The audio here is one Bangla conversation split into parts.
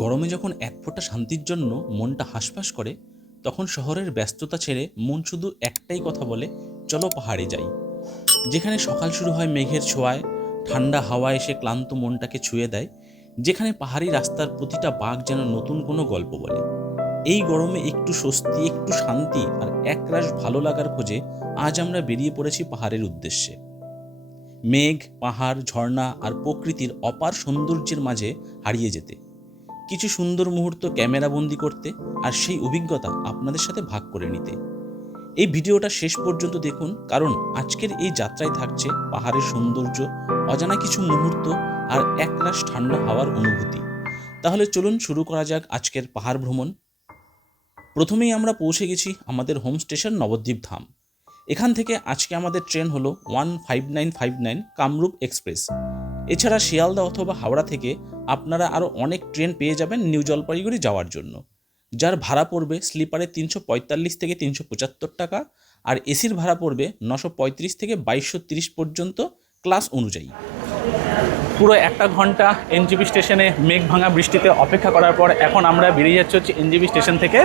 গরমে যখন এক ফোঁটা শান্তির জন্য মনটা হাঁসফাঁস করে, তখন শহরের ব্যস্ততা ছেড়ে মন শুধু একটাই কথা বলে, চলো পাহাড়ে যাই। যেখানে সকাল শুরু হয় মেঘের ছোঁয়ায়, ঠান্ডা হাওয়া এসে ক্লান্ত মনটাকে ছুঁয়ে দেয়, যেখানে পাহাড়ি রাস্তার প্রতিটা বাঁক যেন নতুন কোনো গল্প বলে। এই গরমে একটু স্বস্তি, একটু শান্তি আর একরাশ ভালো লাগার খোঁজে আজ আমরা বেরিয়ে পড়েছি পাহাড়ের উদ্দেশ্যে। মেঘ, পাহাড়, ঝর্ণা আর প্রকৃতির অপার সৌন্দর্যের মাঝে হারিয়ে যেতে, কিছু সুন্দর মুহূর্ত ক্যামেরাবন্দি করতে আর সেই অভিজ্ঞতা আপনাদের সাথে ভাগ করে নিতে। এই ভিডিওটা শেষ পর্যন্ত দেখুন, কারণ আজকের এই যাত্রায় থাকছে পাহাড়ের সৌন্দর্য, অজানা কিছু মুহূর্ত আর একরাশ ঠান্ডা হাওয়ার অনুভূতি। তাহলে চলুন শুরু করা যাক আজকের পাহাড় ভ্রমণ। প্রথমেই আমরা পৌঁছে গেছি আমাদের হোম স্টেশন নবদ্বীপ ধাম। এখান থেকে আজকে আমাদের ট্রেন হলো 15959 কামরূপ এক্সপ্রেস। এছাড়া শিয়ালদা অথবা হাওড়া থেকে আপনারা আরও অনেক ট্রেন পেয়ে যাবেন নিউ জলপাইগুড়ি যাওয়ার জন্য, যার ভাড়া পড়বে স্লিপারে 345 থেকে 375 টাকা, আর এসির ভাড়া পড়বে 935 থেকে 2230 পর্যন্ত ক্লাস অনুযায়ী। পুরো একটা ঘন্টা এনজিপি স্টেশনে মেঘ ভাঙা বৃষ্টিতে অপেক্ষা করার পর এখন আমরা বেরিয়ে যাচ্ছি হচ্ছে এনজিপি স্টেশন থেকে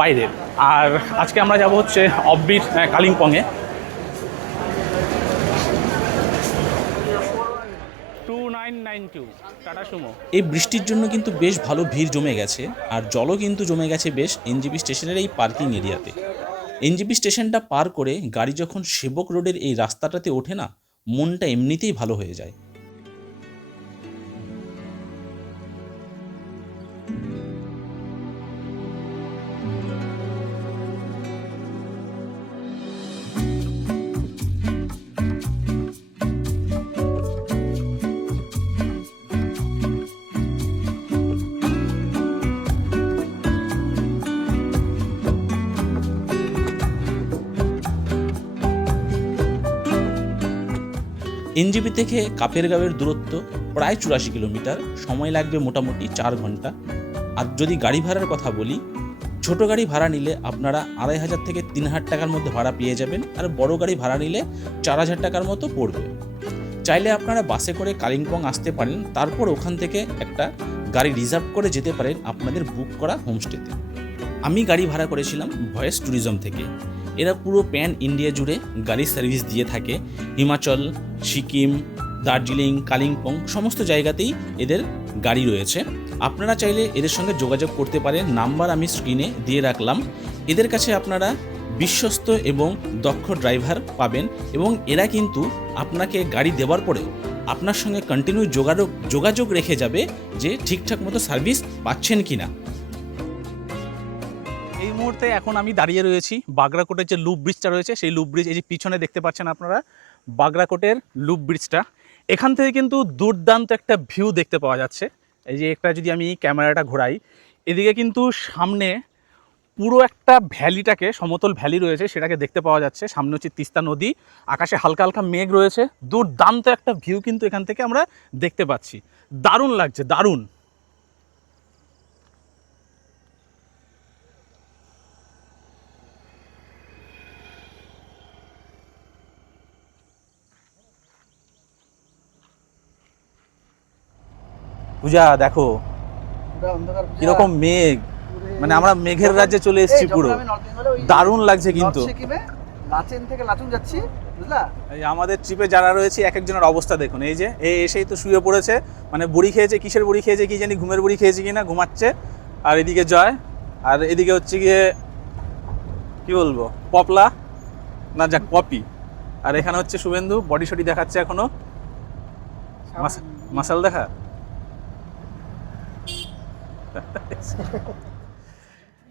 বাইরে। আর আজকে আমরা যাব হচ্ছে অফবিট কালিম্পংয়ে। 2992 tata Sumo. এই বৃষ্টির জন্য কিন্তু বেশ ভালো ভিড় জমে গেছে, আর জলও কিন্তু জমে গেছে বেশ এনজিপি স্টেশনের এই পার্কিং এরিয়াতে। এনজিপি স্টেশনটা পার করে গাড়ি যখন সেবক রোডের এই রাস্তাটাতে ওঠে না, মনটা এমনিতেই ভালো হয়ে যায়। এনজিপি থেকে কাপেরগাঁওয়ের দূরত্ব প্রায় 84 কিলোমিটার, সময় লাগবে মোটামুটি 4 ঘন্টা। আর যদি গাড়ি ভাড়ার কথা বলি, ছোট গাড়ি ভাড়া নিলে আপনারা 2500 থেকে 3000 টাকার মধ্যে ভাড়া পেয়ে যাবেন, আর বড় গাড়ি ভাড়া নিলে 4000 টাকার মতো পড়বে। চাইলে আপনারা বাসে করে কালিম্পং আসতে পারেন, তারপর ওখান থেকে একটা গাড়ি রিজার্ভ করে যেতে পারেন আপনাদের বুক করা হোমস্টেতে। আমি গাড়ি ভাড়া করেছিলাম ভয়েস ট্যুরিজম থেকে। এরা পুরো প্যান ইন্ডিয়া জুড়ে গাড়ি সার্ভিস দিয়ে থাকে। হিমাচল, সিকিম, দার্জিলিং, কালিম্পং সমস্ত জায়গাতেই এদের গাড়ি রয়েছে। আপনারা চাইলে এদের সঙ্গে যোগাযোগ করতে পারেন, নাম্বার আমি স্ক্রিনে দিয়ে রাখলাম। এদের কাছে আপনারা বিশ্বস্ত এবং দক্ষ ড্রাইভার পাবেন, এবং এরা কিন্তু আপনাকে গাড়ি দেওয়ার পরেও আপনার সঙ্গে কন্টিনিউ যোগাযোগ রেখে যাবে যে ঠিকঠাক মতো সার্ভিস পাচ্ছেন কিনা। এই মুহূর্তে এখন আমি দাঁড়িয়ে রয়েছি বাগরাকোটের যে লুপ ব্রিজটা রয়েছে, সেই লুপ ব্রিজ, এই যে পিছনে দেখতে পাচ্ছেন আপনারা বাগরাকোটের লুপ ব্রিজটা। এখান থেকে কিন্তু দুর্দান্ত একটা ভিউ দেখতে পাওয়া যাচ্ছে। এই যে একটা যদি আমি ক্যামেরাটা ঘোরাই, এদিকে কিন্তু সামনে পুরো একটা ভ্যালিটাকে, সমতল ভ্যালি রয়েছে, সেটাকে দেখতে পাওয়া যাচ্ছে। সামনে হচ্ছে তিস্তা নদী, আকাশে হালকা হালকা মেঘ রয়েছে। দুর্দান্ত একটা ভিউ কিন্তু এখান থেকে আমরা দেখতে পাচ্ছি। দারুণ লাগছে, দারুণ। পূজা দেখো কিরকম মেঘ, মানে আমরা মেঘের রাজ্যে চলে এসেছি পুরো। দারুণ লাগছে কিন্তু। লাচেন থেকে লাচুং যাচ্ছি, বুঝলা? এই আমাদের ট্রিপে যারা রয়েছে এক একজনের অবস্থা দেখুন। এই যে এসেই তো শুয়ে পড়েছে, মানে বড়ি খেয়েছে, কিসের বড়ি খেয়েছে কি জানি, ঘুমের বড়ি খেয়েছে কিনা, ঘুমাচ্ছে। আর এদিকে জয়, আর এদিকে হচ্ছে গিয়ে কি বলবো, পপলা না যাক পপি। আর এখানে হচ্ছে শুভেন্দু, বডি শডি দেখাচ্ছে এখনো, মাসাল দেখা।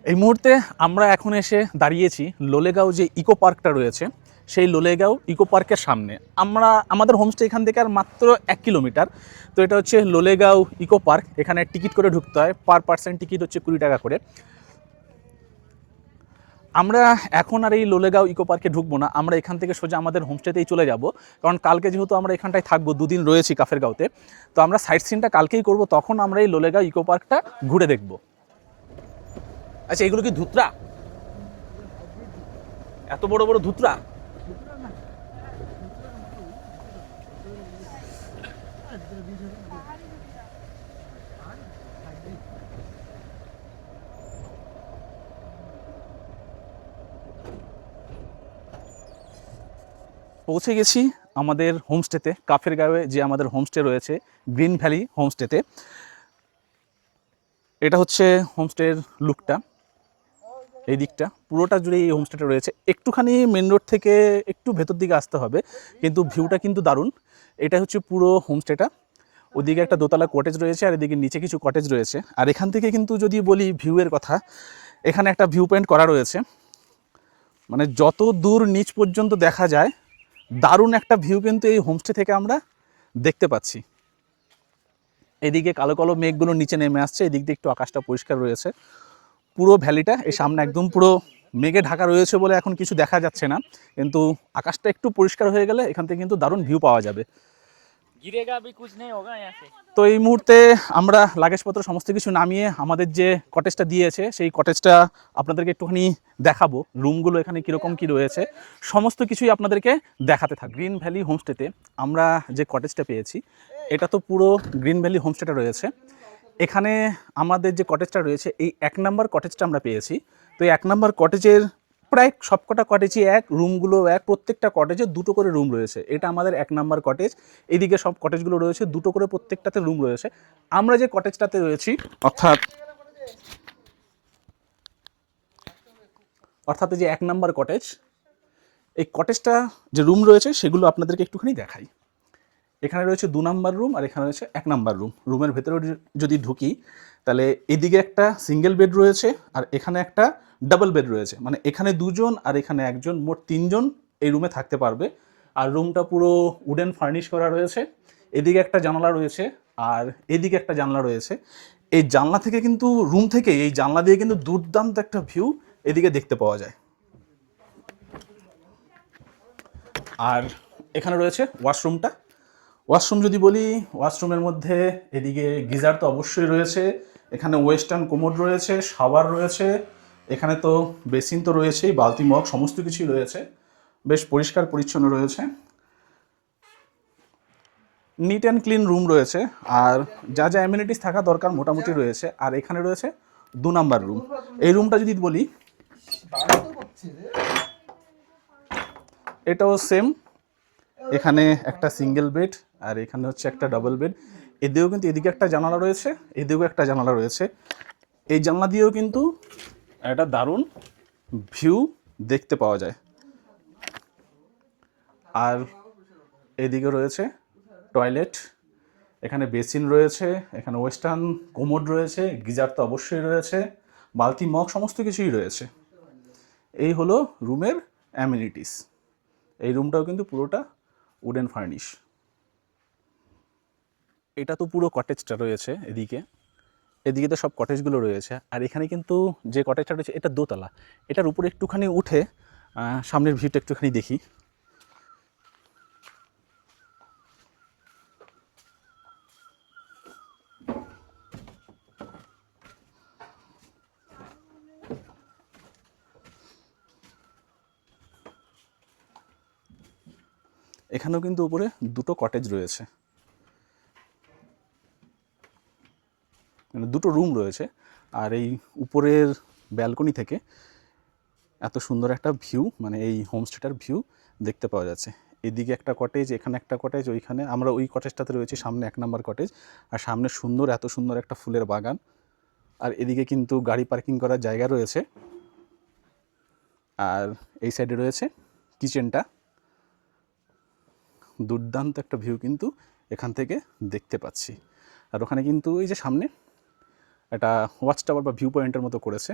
এই মুহূর্তে আমরা এখন এসে দাঁড়িয়েছি লোলেগাঁও যে ইকো পার্কটা রয়েছে, সেই লোলেগাঁও ইকো পার্কের সামনে। আমাদের হোমস্টে এখান থেকে আর মাত্র 1 কিলোমিটার। তো এটা হচ্ছে লোলেগাঁও ইকো পার্ক। এখানে টিকিট করে ঢুকতে হয়, পার পার্সন টিকিট হচ্ছে 20 টাকা করে। আমরা এখন আর এই লোলেগাঁও ইকো পার্কে ঢুকবো না, আমরা এখান থেকে সোজা আমাদের হোমস্টেতেই চলে যাব। কারণ কালকে যেহেতু আমরা এখানটায় থাকবো, 2 দিন রয়েছি কাফেরগাঁওতে, তো আমরা সাইট সিনটা কালকেই করব, তখন আমরা এই লোলেগাঁও ইকো পার্কটা ঘুরে দেখব। আচ্ছা, এগুলো কি ধুতরা? এত বড় বড় ধুতরা? পৌঁছে গেছি আমাদের হোমস্টেতে, কাফের গাঁয়ে যে আমাদের হোমস্টে রয়েছে গ্রিন ভ্যালি হোমস্টেতে। এটা হচ্ছে হোমস্টের লুকটা, এই দিকটা পুরোটা জুড়ে এই হোমস্টেটা রয়েছে। একটুখানি মেন রোড থেকে একটু ভেতর দিকে আসতে হবে, কিন্তু ভিউটা কিন্তু দারুণ। এটা হচ্ছে পুরো হোমস্টেটা। ওদিকে একটা দোতলা কটেজ রয়েছে আর এদিকে নিচে কিছু কটেজ রয়েছে। আর এখান থেকে কিন্তু যদি বলি ভিউয়ের কথা, এখানে একটা ভিউ পয়েন্ট করা রয়েছে, মানে যত দূর নিচ পর্যন্ত দেখা যায় দারুণ একটা ভিউ কিন্তু এই হোমস্টে থেকে আমরা দেখতে পাচ্ছি। এদিকে কালো কালো মেঘগুলো নিচে নেমে আসছে, এদিক দিয়ে একটু আকাশটা পরিষ্কার রয়েছে। পুরো ভ্যালিটা এই সামনে একদম পুরো মেঘে ঢাকা রয়েছে বলে এখন কিছু দেখা যাচ্ছে না, কিন্তু আকাশটা একটু পরিষ্কার হয়ে গেলে এখান থেকে কিন্তু দারুণ ভিউ পাওয়া যাবে। गिरेगा भी कुछ नहीं होगा यहाँ से। তো এই মুহূর্তে আমরা লাগেজপত্র সমস্ত কিছু নামিয়ে আমাদের যে কটেজটা দিয়েছে সেই কটেজটা আপনাদেরকে একটুখানি দেখাবো। রুমগুলো এখানে কীরকম কী রয়েছে সমস্ত কিছুই আপনাদেরকে দেখাতে থাক। গ্রিন ভ্যালি হোমস্টেতে আমরা যে কটেজটা পেয়েছি, এটা তো পুরো গ্রিন ভ্যালি হোমস্টেটা রয়েছে। এখানে আমাদের যে কটেজটা রয়েছে এই 1 নম্বর কটেজটা আমরা পেয়েছি। তো এই 1 নম্বর কটেজের প্রায় সবকটা কটেজই এক, রুমগুলো এক, প্রত্যেকটা কটেজে 2টো করে রুম রয়েছে। এটা আমাদের 1 নম্বর কটেজ। এদিকে সব কটেজগুলো রয়েছে 2টো করে প্রত্যেকটাতে রুম রয়েছে। আমরা যে কটেজটাতে রয়েছি অর্থাৎ যে 1 নম্বর কটেজ, এই কটেজটা যে রুম রয়েছে সেগুলো আপনাদেরকে একটুখানি দেখাই। এখানে রয়েছে 2 নম্বর রুম আর এখানে রয়েছে 1 নম্বর রুম। রুমের ভেতরে যদি ঢুকি তাহলে এদিকে একটা সিঙ্গেল বেড রয়েছে আর এখানে একটা ডাবল বেড রয়েছে, মানে এখানে 2 জন আর এখানে 1 জন, মোট 3 জন এই রুমে থাকতে পারবে। আর রুমটা পুরো উডেন ফার্নিশ করা রয়েছে। এদিকে একটা জানালা রয়েছে আর এদিকে একটা জানলা রয়েছে। এই জানলা থেকে কিন্তু রুম থেকে এই জানলা দিয়ে কিন্তু দুর্দান্ত একটা ভিউ এদিকে দেখতে পাওয়া যায়। আর এখানে রয়েছে ওয়াশরুমটা। ওয়াশরুম যদি বলি, ওয়াশরুমের মধ্যে এদিকে গিজার তো অবশ্যই রয়েছে, এখানে ওয়েস্টার্ন কোমোড রয়েছে, শাওয়ার রয়েছে, এখানে তো বেসিন তো রয়েছেই, বালতি মগ সমস্ত কিছুই রয়েছে, বেশ পরিষ্কার পরিচ্ছন্ন রয়েছে, নিট অ্যান্ড ক্লিন রুম রয়েছে। আর যা যা অ্যামিনিটিস থাকা দরকার মোটামুটি রয়েছে। আর এখানে রয়েছে 2 নম্বর রুম। এই রুমটা যদি বলি এটাও সেম, এখানে একটা সিঙ্গেল বেড আর এখানে হচ্ছে একটা ডাবল বেড। এদিকেও কিন্তু এদিকে একটা জানালা রয়েছে, এদিকেও একটা জানালা রয়েছে। এই জানলা দিয়েও কিন্তু একটা দারুণ ভিউ দেখতে পাওয়া যায়। আর এদিকে রয়েছে টয়লেট, এখানে বেসিন রয়েছে, এখানে ওয়েস্টার্ন কোমোড রয়েছে, গিজার তো অবশ্যই রয়েছে, বালতি মগ সমস্ত কিছুই রয়েছে। এই হলো রুমের অ্যামিনিটিস। এই রুমটাও কিন্তু পুরোটা উডেন ফার্নিশ। এটা তো পুরো কটেজটা রয়েছে এদিকে, এদিকে তো সব কটেজগুলো রয়েছে। আর এখানে কিন্তু যে কটেজটা রয়েছে এটা দোতলা। এটার উপরে একটুখানি উঠে সামনের ভিউটা একটুখানি দেখি। এখানেও কিন্তু উপরে 2টো কটেজ রয়েছে, মানে 2টো রুম রয়েছে। আর এই উপরের ব্যালকনি থেকে এত সুন্দর একটা ভিউ, মানে এই হোমস্টেটার ভিউ দেখতে পাওয়া যাচ্ছে। এদিকে একটা কটেজ, এখানে একটা কটেজ, ওইখানে আমরা ওই কটেজটাতে রয়েছি, সামনে 1 নম্বর কটেজ। আর সামনে সুন্দর এত সুন্দর একটা ফুলের বাগান। আর এদিকে কিন্তু গাড়ি পার্কিং করার জায়গা রয়েছে। আর এই সাইডে রয়েছে কিচেনটা। দুর্দান্ত একটা ভিউ কিন্তু এখান থেকে দেখতে পাচ্ছি। আর ওখানে কিন্তু এই যে সামনে একটা ওয়াচ টাওয়ার বা ভিউ পয়েন্টের মতো করেছে।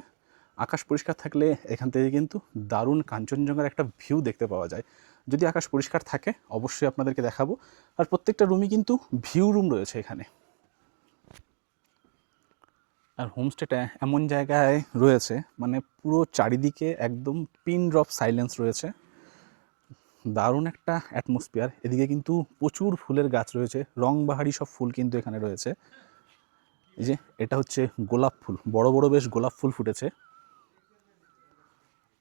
আকাশ পরিষ্কার থাকলে এখান থেকে কিন্তু দারুণ কাঞ্চনজঙ্ঘার একটা ভিউ দেখতে পাওয়া যায়। যদি আকাশ পরিষ্কার থাকে অবশ্যই আপনাদেরকে দেখাবো। আর প্রত্যেকটা রুমই কিন্তু ভিউ রুম রয়েছে এখানে। আর হোমস্টেটা এমন জায়গায় রয়েছে, মানে পুরো চারিদিকে একদম পিন ড্রপ সাইলেন্স রয়েছে, দারুণ একটা অ্যাটমসফিয়ার। এদিকে কিন্তু প্রচুর ফুলের গাছ রয়েছে, রংবাহারি সব ফুল কিন্তু এখানে রয়েছে। এই যে এটা হচ্ছে গোলাপ ফুল, বড় বড় বেশ গোলাপ ফুল ফুটেছে।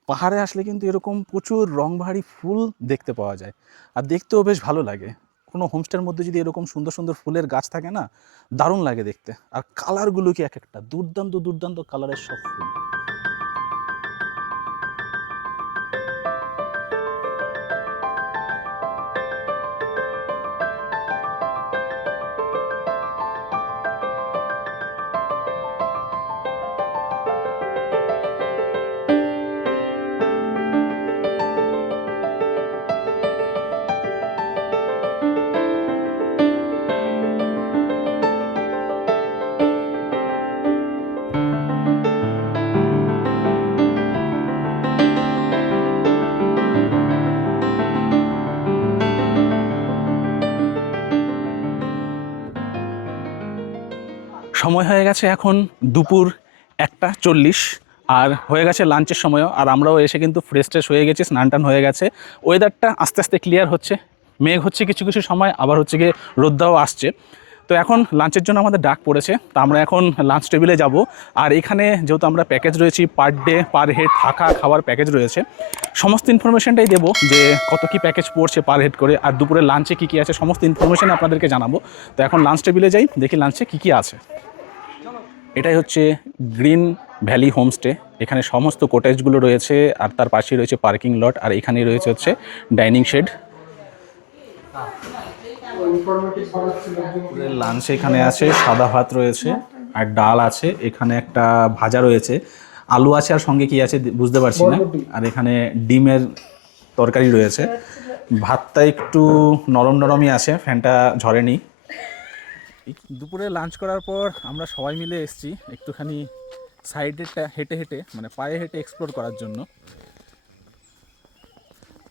পাহাড়ে আসলে কিন্তু এরকম প্রচুর রংবাহারি ফুল দেখতে পাওয়া যায়, আর দেখতেও বেশ ভালো লাগে। কোনো হোমস্টের মধ্যে যদি এরকম সুন্দর সুন্দর ফুলের গাছ থাকে না, দারুণ লাগে দেখতে। আর কালারগুলো কি এক একটা দুর্দান্ত দুর্দান্ত কালারের সব ফুল। সময় হয়ে গেছে এখন দুপুর 1:40, আর হয়ে গেছে লাঞ্চের সময়ও। আর আমরাও এসে কিন্তু ফ্রেশ ট্রেশ হয়ে গেছি, স্নান টান হয়ে গেছে। ওয়েদারটা আস্তে আস্তে ক্লিয়ার হচ্ছে, মেঘ হচ্ছে কিছু কিছু সময়, আবার হচ্ছে গিয়ে রোদ্দাও আসছে। তো এখন লাঞ্চের জন্য আমাদের ডাক পড়েছে, তো আমরা এখন লাঞ্চ টেবিলে যাব। আর এখানে যেহেতু আমরা প্যাকেজ রয়েছি, পার ডে পার হেড থাকা খাওয়ার প্যাকেজ রয়েছে, সমস্ত ইনফরমেশনটাই দেবো যে কত কি প্যাকেজ পড়ছে পার হেড করে, আর দুপুরে লাঞ্চে কী কী আছে সমস্ত ইনফরমেশন আপনাদেরকে জানাবো। তো এখন লাঞ্চ টেবিলে যাই, দেখি লাঞ্চে কী কী আছে। এটাই হচ্ছে গ্রিন ভ্যালি হোমস্টে। এখানে সমস্ত কোটেজগুলো রয়েছে, আর তার পাশেই রয়েছে পার্কিং লট, আর এখানেই রয়েছে হচ্ছে ডাইনিং শেড। লাঞ্চে এখানে আছে সাদা ভাত রয়েছে, আর ডাল আছে, এখানে একটা ভাজা রয়েছে, আলু আছে, আর সঙ্গে কি আছে বুঝতে পারছি না। আর এখানে ডিমের তরকারি রয়েছে। ভাতটা একটু নরম নরমই আছে, ফ্যানটা ঝরেনি। দুপুরে লাঞ্চ করার পর আমরা সবাই মিলে এসেছি একটুখানি সাইডেরটা হেঁটে হেঁটে, মানে পায়ে হেঁটে এক্সপ্লোর করার জন্য।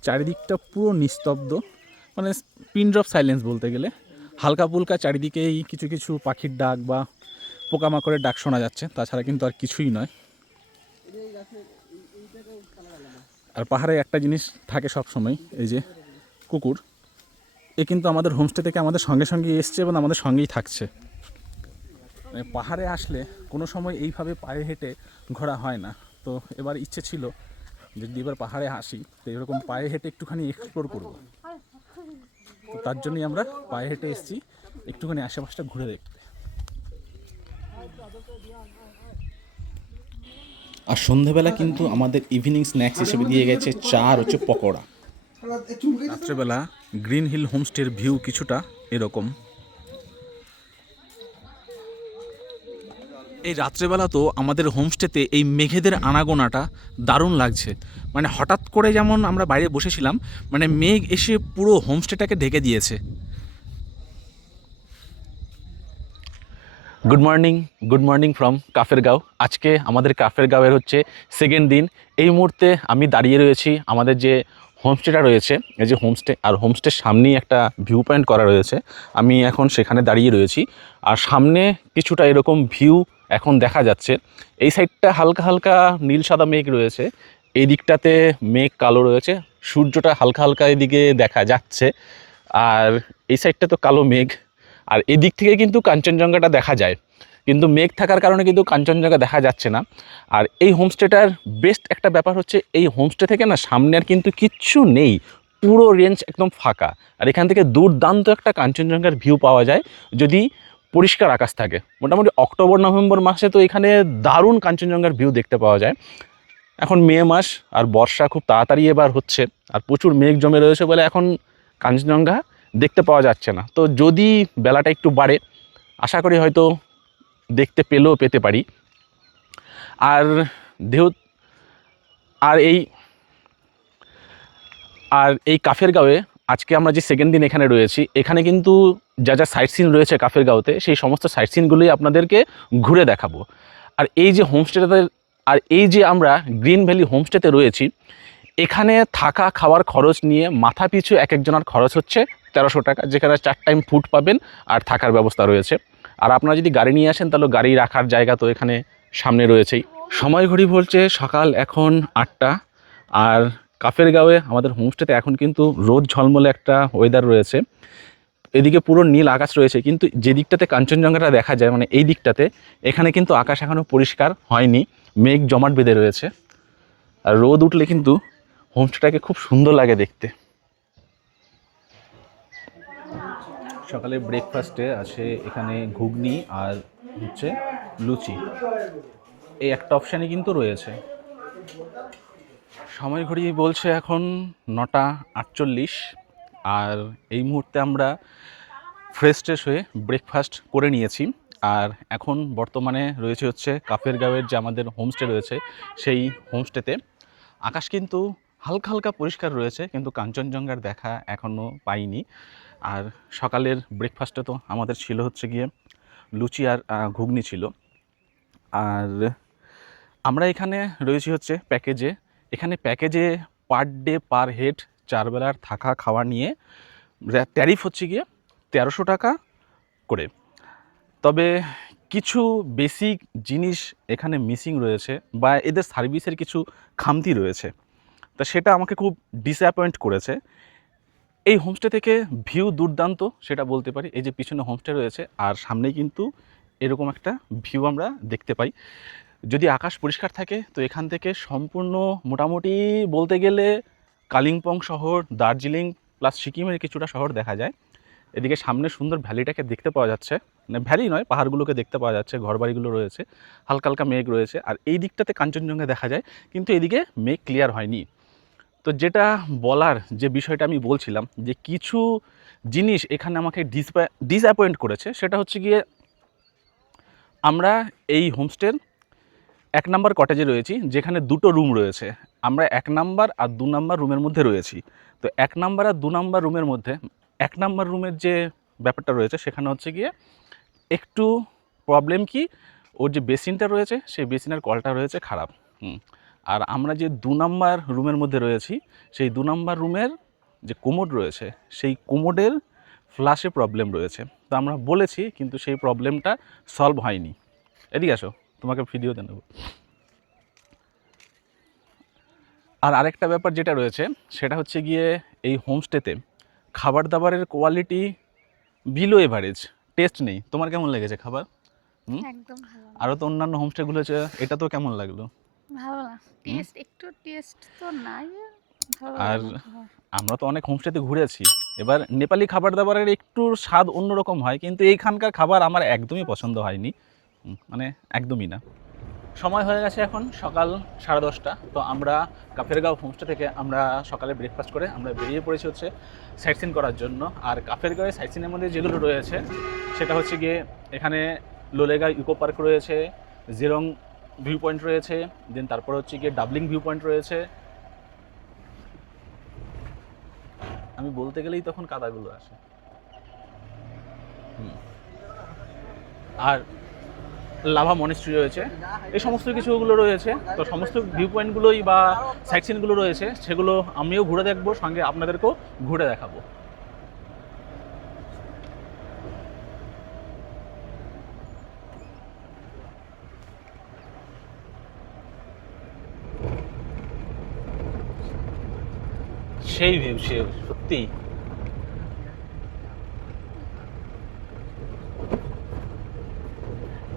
চারিদিকটা পুরো নিস্তব্ধ, মানে পিন ড্রপ সাইলেন্স বলতে গেলে। হালকা ফুলকা চারিদিকেই কিছু কিছু পাখির ডাক বা পোকামাকড়ের ডাক শোনা যাচ্ছে, তাছাড়া কিন্তু আর কিছুই নয়। আর পাহাড়ে একটা জিনিস থাকে সব সময়, এই যে কুকুর, এ কিন্তু আমাদের হোমস্টে থেকে আমাদের সঙ্গে সঙ্গে এসছে এবং আমাদের সঙ্গেই থাকছে। মানে পাহাড়ে আসলে কোনো সময় এইভাবে পায়ে হেঁটে ঘোরা হয় না, তো এবার ইচ্ছে ছিল যদি এবার পাহাড়ে আসি তো এরকম পায়ে হেঁটে একটুখানি এক্সপ্লোর করব। তো তার জন্যই আমরা পায়ে হেঁটে এসেছি একটুখানি আশেপাশটা ঘুরে দেখতে। আর সন্ধেবেলা কিন্তু আমাদের ইভিনিং স্ন্যাক্স হিসেবে দিয়ে গেছে চা আর হচ্ছে পকোড়া। রাত্রেবেলা গ্রিন হিল হোমস্টের ভিউ কিছুটা এরকম। এই রাত্রেবেলা তো আমাদের হোমস্টেতে এই মেঘেদের আনাগোনাটা দারুণ লাগছে। মানে হঠাৎ করে যেমন আমরা বাইরে বসেছিলাম, মানে মেঘ এসে পুরো হোমস্টেটাকে ঢেকে দিয়েছে। Good morning from Kafergaon. আজকে আমাদের কাফেরগাঁওয়ের হচ্ছে সেকেন্ড দিন। এই মুহূর্তে আমি দাঁড়িয়ে রয়েছি আমাদের যে হোমস্টেটা রয়েছে, এই যে হোমস্টে, আর হোমস্টের সামনেই একটা ভিউ পয়েন্ট করা রয়েছে। আমি এখন সেখানে দাঁড়িয়ে রয়েছি, আর সামনে কিছুটা এরকম ভিউ এখন দেখা যাচ্ছে। এই সাইডটা হালকা হালকা নীল সাদা মেঘ রয়েছে, এই দিকটাতে মেঘ কালো রয়েছে, সূর্যটা হালকা হালকা এদিকে দেখা যাচ্ছে, আর এই সাইডটা তো কালো মেঘ। আর এই দিক থেকে কিন্তু কাঞ্চনজঙ্ঘাটা দেখা যায়, কিন্তু মেঘ থাকার কারণে কিন্তু কাঞ্চনজঙ্ঘা দেখা যাচ্ছে না। আর এই হোমস্টেটার বেস্ট একটা ব্যাপার হচ্ছে এই হোমস্টে থেকে না সামনে আর কিন্তু কিচ্ছু নেই, পুরো রেঞ্জ একদম ফাঁকা। আর এখান থেকে দুর্দান্ত একটা কাঞ্চনজঙ্ঘার ভিউ পাওয়া যায় যদি পরিষ্কার আকাশ থাকে। মোটামুটি অক্টোবর নভেম্বর মাসে তো এখানে দারুণ কাঞ্চনজঙ্ঘার ভিউ দেখতে পাওয়া যায়। এখন মে মাস, আর বর্ষা খুব তাড়াতাড়ি এবার হচ্ছে, আর প্রচুর মেঘ জমে রয়েছে বলে এখন কাঞ্চনজঙ্ঘা দেখতে পাওয়া যাচ্ছে না। তো যদি বেলাটা একটু বাড়ে আশা করি হয়তো দেখতে পেতে পারি। আর দেহ আর এই কাফেরগাঁওয়ে আজকে আমরা যে সেকেন্ড দিন এখানে রয়েছি, এখানে কিন্তু যা যা সাইট সিন রয়েছে কাফেরগাঁওতে, সেই সমস্ত সাইট সিনগুলোই আপনাদেরকে ঘুরে দেখাবো। আর এই যে হোমস্টেটাতে, আর এই যে আমরা গ্রিন ভ্যালি হোমস্টেতে রয়েছি, এখানে থাকা খাওয়ার খরচ নিয়ে মাথা পিছু এক একজনের খরচ হচ্ছে 1300 টাকা, যেখানে 4 টাইম ফুড পাবেন আর থাকার ব্যবস্থা রয়েছে। আর আপনারা যদি গাড়ি নিয়ে আসেন তাহলে গাড়ি রাখার জায়গা তো এখানে সামনে রয়েছেই। সময় ঘড়ি বলছে সকাল এখন 8টা, আর কাফেরগাঁওয়ে আমাদের হোমস্টেতে এখন কিন্তু রোদ ঝলমলে একটা ওয়েদার রয়েছে। এদিকে পুরো নীল আকাশ রয়েছে, কিন্তু যে দিকটাতে কাঞ্চনজঙ্ঘাটা দেখা যায়, মানে এই দিকটাতে, এখানে কিন্তু আকাশ এখনও পরিষ্কার হয়নি, মেঘ জমাট বেঁধে রয়েছে। আর রোদ উঠলে কিন্তু হোমস্টেটাকে খুব সুন্দর লাগে দেখতে। সকালে ব্রেকফাস্টে আছে এখানে ঘুগনি আর হচ্ছে লুচি, এই একটা অপশানই কিন্তু রয়েছে। সময় ঘড়ি বলছে এখন 9:48, আর এই মুহূর্তে আমরা ফ্রেশ ট্রেশ হয়ে ব্রেকফাস্ট করে নিয়েছি। আর এখন বর্তমানে রয়েছে হচ্ছে কাফেরগাঁওয়ের যে আমাদের হোমস্টে রয়েছে, সেই হোমস্টেতে। আকাশ কিন্তু হালকা হালকা পরিষ্কার রয়েছে, কিন্তু কাঞ্চনজঙ্ঘার দেখা এখনও পাইনি। আর সকালের ব্রেকফাস্টে তো আমাদের ছিল হচ্ছে গিয়ে লুচি আর ঘুগনি ছিল। আর আমরা এখানে রয়েছি হচ্ছে প্যাকেজে। এখানে প্যাকেজে পার ডে পার হেড 4 বেলার থাকা খাওয়া নিয়ে ট্যারিফ হচ্ছে গিয়ে 1300 টাকা করে। তবে কিছু বেসিক জিনিস এখানে মিসিং রয়েছে বা এদের সার্ভিসের কিছু খামতি রয়েছে, তা সেটা আমাকে খুব ডিসঅ্যাপয়েন্ট করেছে। এই হোমস্টে থেকে ভিউ দুর্দান্ত সেটা বলতে পারি। এই যে পিছনে হোমস্টে রয়েছে আর সামনেই কিন্তু এরকম একটা ভিউ আমরা দেখতে পাই। যদি আকাশ পরিষ্কার থাকে তো এখান থেকে সম্পূর্ণ মোটামুটি বলতে গেলে কালিম্পং শহর, দার্জিলিং প্লাস সিকিমের কিছুটা শহর দেখা যায়। এদিকে সামনে সুন্দর ভ্যালিটাকে দেখতে পাওয়া যাচ্ছে, মানে ভ্যালি নয়, পাহাড়গুলোকে দেখতে পাওয়া যাচ্ছে, ঘরবাড়িগুলো রয়েছে, হালকা হালকা মেঘ রয়েছে, আর এই দিকটাতে কাঞ্চনজঙ্ঘা দেখা যায়, কিন্তু এদিকে মেঘ ক্লিয়ার হয়নি। তো যেটা বলার যে বিষয়টা আমি বলছিলাম যে কিছু জিনিস এখানে আমাকে ডিসঅ্যাপয়েন্ট করেছে, সেটা হচ্ছে গিয়ে আমরা এই হোমস্টের 1 নাম্বার কটেজে রয়েছি, যেখানে 2টো রুম রয়েছে। আমরা 1 নাম্বার আর 2 নাম্বার রুমের মধ্যে রয়েছি। তো 1 নাম্বার আর 2 নাম্বার রুমের মধ্যে 1 নাম্বার রুমের যে ব্যাপারটা রয়েছে সেখানে হচ্ছে গিয়ে একটু প্রবলেম কি, ওর যে বেসিনটা রয়েছে সেই বেসিনের কলটা রয়েছে খারাপ। আর আমরা যে 2 নাম্বার রুমের মধ্যে রয়েছি সেই 2 নাম্বার রুমের যে কোমোড রয়েছে সেই কোমোডের ফ্লাশে প্রবলেম রয়েছে। তো আমরা বলেছি কিন্তু সেই প্রবলেমটা সলভ হয়নি। এদিকে আসো, তোমাকে ভিডিওতে নেব। আর আরেকটা ব্যাপার যেটা রয়েছে সেটা হচ্ছে গিয়ে এই হোমস্টেতে খাবার দাবারের কোয়ালিটি বিলো এভারেজ, টেস্ট নেই। তোমার কেমন লেগেছে খাবার? একদম ভালো না। আরও তো অন্যান্য হোমস্টেগুলো আছে, এটা তো কেমন লাগলো? ভালো না, টেস্ট তো নাই, ভালো আর লাগে না খাবার। আমরা তো অনেক হোমস্টেতে ঘুরেছি, এবার নেপালি খাবার দাবারের একটু স্বাদ অন্যরকম হয়, কিন্তু এইখানকার খাবার আমার একদমই পছন্দ হয়নি, মানে একদমই না। সময় হয়ে গেছে এখন সকাল 10:30। তো আমরা কাফেরগাঁও হোমস্টে থেকে আমরা সকালে ব্রেকফাস্ট করে আমরা বেরিয়ে পড়েছি হচ্ছে সাইট সিন করার জন্য। আর কাফেরগাঁওয়ে সাইট সিনের মধ্যে যেগুলো রয়েছে সেটা হচ্ছে গিয়ে এখানে লোলেগা ইকো পার্ক রয়েছে, জিরং ভিউ পয়েন্ট রয়েছে, দেন তারপরে হচ্ছে গিয়ে ডাবলিং ভিউ পয়েন্ট রয়েছে। আমি বলতে গেলেই তখন কাদাগুলো আসে। আর লাভা মনেস্ট্রি রয়েছে, এই সমস্ত কিছুগুলো রয়েছে। তো সমস্ত ভিউ পয়েন্টগুলোই বা সাইট সিনগুলো রয়েছে সেগুলো আমিও ঘুরে দেখবো, সঙ্গে আপনাদেরকেও ঘুরে দেখাবো। সেই ভিউ, সত্যি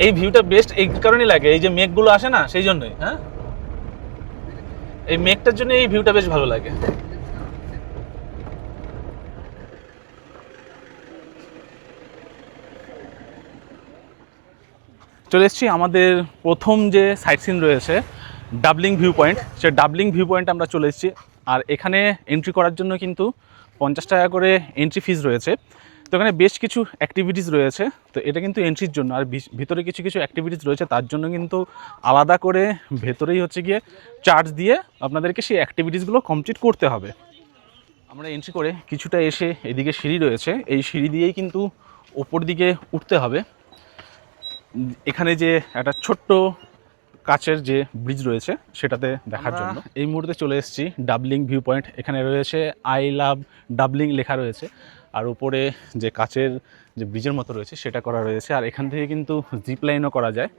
এই ভিউটা বেস্ট এই কারণেই লাগে, এই যে মেঘগুলো আসে না সেই জন্যই। হ্যাঁ, এই মেঘটার জন্য এই ভিউটা বেশ ভালো লাগে। চলে এসেছি আমাদের প্রথম যে সাইট সিন রয়েছে ডাবলিং ভিউ পয়েন্ট, সে ডাবলিং ভিউ পয়েন্ট আমরা চলে এসেছি। আর এখানে এন্ট্রি করার জন্য কিন্তু 50 টাকা করে এন্ট্রি ফিজ রয়েছে। তো এখানে বেশ কিছু অ্যাক্টিভিটিস রয়েছে, তো এটা কিন্তু এন্ট্রির জন্য। আর ভিতরে কিছু কিছু অ্যাক্টিভিটিস রয়েছে তার জন্য কিন্তু আলাদা করে ভেতরেই হচ্ছে গিয়ে চার্জ দিয়ে আপনাদেরকে সেই অ্যাক্টিভিটিসগুলো কমপ্লিট করতে হবে। আমরা এন্ট্রি করে কিছুটা এসে এদিকে সিঁড়ি রয়েছে, এই সিঁড়ি দিয়েই কিন্তু ওপর দিকে উঠতে হবে। এখানে যে একটা ছোট্ট কাচের যে ব্রিজ রয়েছে সেটাতে দেখার জন্য এই মুহূর্তে চলে এসেছি ডাবলিং ভিউ পয়েন্ট। এখানে রয়েছে আই লাভ ডাবলিং লেখা রয়েছে, আর উপরে যে কাচের যে ব্রিজের মতো রয়েছে সেটা করা রয়েছে। আর এখান থেকে কিন্তু জিপ লাইনও করা যায়।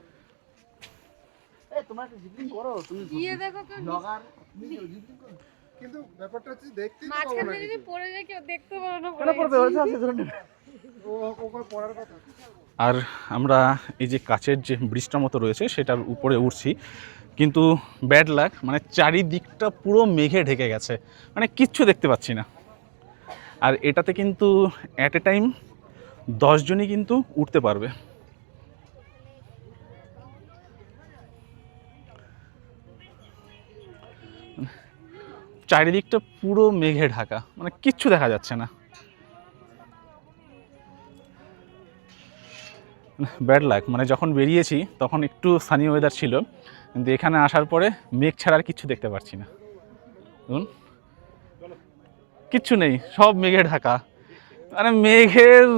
তোমরা একটা জিপিং করো, তুমি গিয়ে দেখো ব্লগার, তুমি জিপিং করো। কিন্তু ব্যাপারটা হচ্ছে দেখতেই তো পাবো মাঝখানে না যদি কিছু। পড়ে যায় কেউ দেখতে পাবে না, কেন পড়বে ওরা আছে ধরে নেবে। ও ওকে পড়ার কথা। আর আমরা এই যে কাচের যে ব্রিজটার মতো রয়েছে সেটার উপরে উঠছি, কিন্তু ব্যাড লাক, মানে চারিদিকটা পুরো মেঘে ঢেকে গেছে, মানে কিচ্ছু দেখতে পাচ্ছি না। আর এটাতে কিন্তু অ্যাট এ টাইম 10 জনই কিন্তু উঠতে পারবে। চারিদিকটা পুরো মেঘে ঢাকা, মানে কিচ্ছু দেখা যাচ্ছে না। ব্যাড লাক, মানে যখন বেরিয়েছি তখন একটু সানি ওয়েদার ছিল, কিন্তু এখানে আসার পরে মেঘ ছাড়া আর কিচ্ছু দেখতে পাচ্ছি না। দেখুন কিচ্ছু নেই, সব মেঘে ঢাকা, মানে মেঘের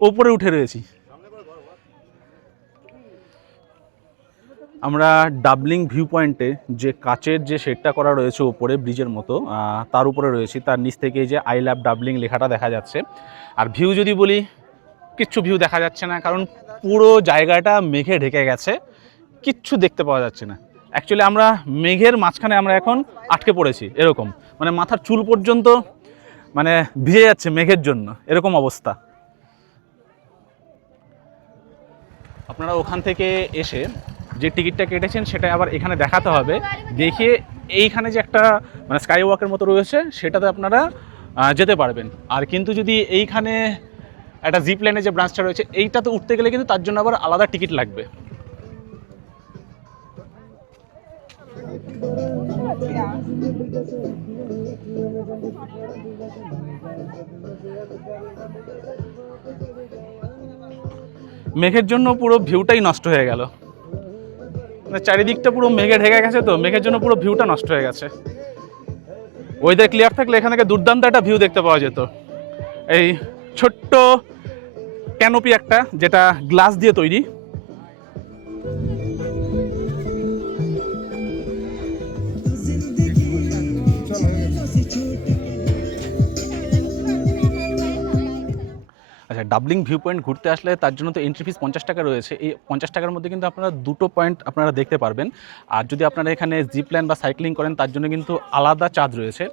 ওপরে উঠে রয়েছি। আমরা ডাবলিং ভিউ পয়েন্টে যে কাচের যে শেডটা করা রয়েছে উপরে ব্রিজের মতো, তার উপরে রয়েছি। তার নিচ থেকে এই যে আই লাভ ডাবলিং লেখাটা দেখা যাচ্ছে। আর ভিউ যদি বলি কিচ্ছু ভিউ দেখা যাচ্ছে না, কারণ পুরো জায়গাটা মেঘে ঢেকে গেছে, কিচ্ছু দেখতে পাওয়া যাচ্ছে না। অ্যাকচুয়ালি আমরা মেঘের মাঝখানে আমরা এখন আটকে পড়েছি, এরকম মানে মাথার চুল পর্যন্ত মানে ভিজে যাচ্ছে মেঘের জন্য, এরকম অবস্থা। আপনারা ওখান থেকে এসে যে টিকিটটা কেটেছেন সেটা আবার এখানে দেখাতে হবে, দেখিয়ে এইখানে যে একটা মানে স্কাই ওয়াকের মতো রয়েছে সেটাতে আপনারা যেতে পারবেন। আর কিন্তু যদি এইখানে একটা জিপ লাইনের যে ব্রাঞ্চটা রয়েছে এইটাতে উঠতে গেলে কিন্তু তার জন্য আবার আলাদা টিকিট লাগবে। মেঘের জন্য পুরো ভিউটাই নষ্ট হয়ে গেল, মানে চারিদিকটা পুরো মেঘে ঢেকে গেছে, তো মেঘের জন্য পুরো ভিউটা নষ্ট হয়ে গেছে। ওয়েদার ক্লিয়ার থাকলে এখান থেকে দুর্দান্ত একটা ভিউ দেখতে পাওয়া যেত। এই ছোট্ট ক্যানোপি একটা, যেটা গ্লাস দিয়ে তৈরি, আচ্ছা ডাবলিং ভিউ পয়েন্ট ঘুরতে আসলে তার জন্য তো এন্ট্রি ফিস 50 টাকা রয়েছে। এই 50 টাকার মধ্যে কিন্তু আপনারা দুটো পয়েন্ট আপনারা দেখতে পারবেন। আর যদি আপনারা এখানে জিপ লাইন বা সাইক্লিং করেন তার জন্য কিন্তু আলাদা চার্জ রয়েছে।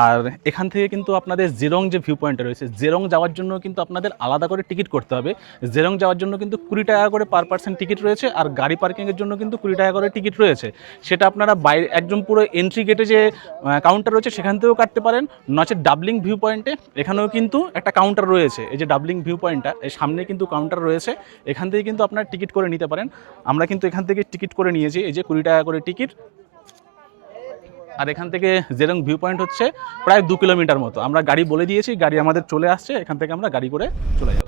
আর এখান থেকে কিন্তু আপনাদের জেরং যে ভিউ পয়েন্টটা রয়েছে, জেরং যাওয়ার জন্য কিন্তু আপনাদের আলাদা করে টিকিট করতে হবে। জেরং যাওয়ার জন্য কিন্তু 20 টাকা করে পার পার্সন টিকিট রয়েছে, আর গাড়ি পার্কিংয়ের জন্য কিন্তু 20 টাকা করে টিকিট রয়েছে। সেটা আপনারা বাইরে একদম পুরো এন্ট্রি গেটে যে কাউন্টার রয়েছে সেখান থেকেও কাটতে পারেন, নচেত ডাবলিং ভিউ পয়েন্টে এখানেও কিন্তু একটা কাউন্টার রয়েছে। এই যে ডাবলিং ভিউ পয়েন্টটা, এর সামনে কিন্তু কাউন্টার রয়েছে, এখান থেকে কিন্তু আপনারা টিকিট করে নিতে পারেন। আমরা কিন্তু এখান থেকে টিকিট করে নিয়েছি, এই যে 20 টাকা করে টিকিট। আর এখান থেকে জেরং ভিউ পয়েন্ট হচ্ছে প্রায় 2 কিলোমিটার মতো। আমরা গাড়ি বলে দিয়েছি, গাড়ি আমাদের চলে আসছে, এখান থেকে আমরা গাড়ি করে চলে যাব।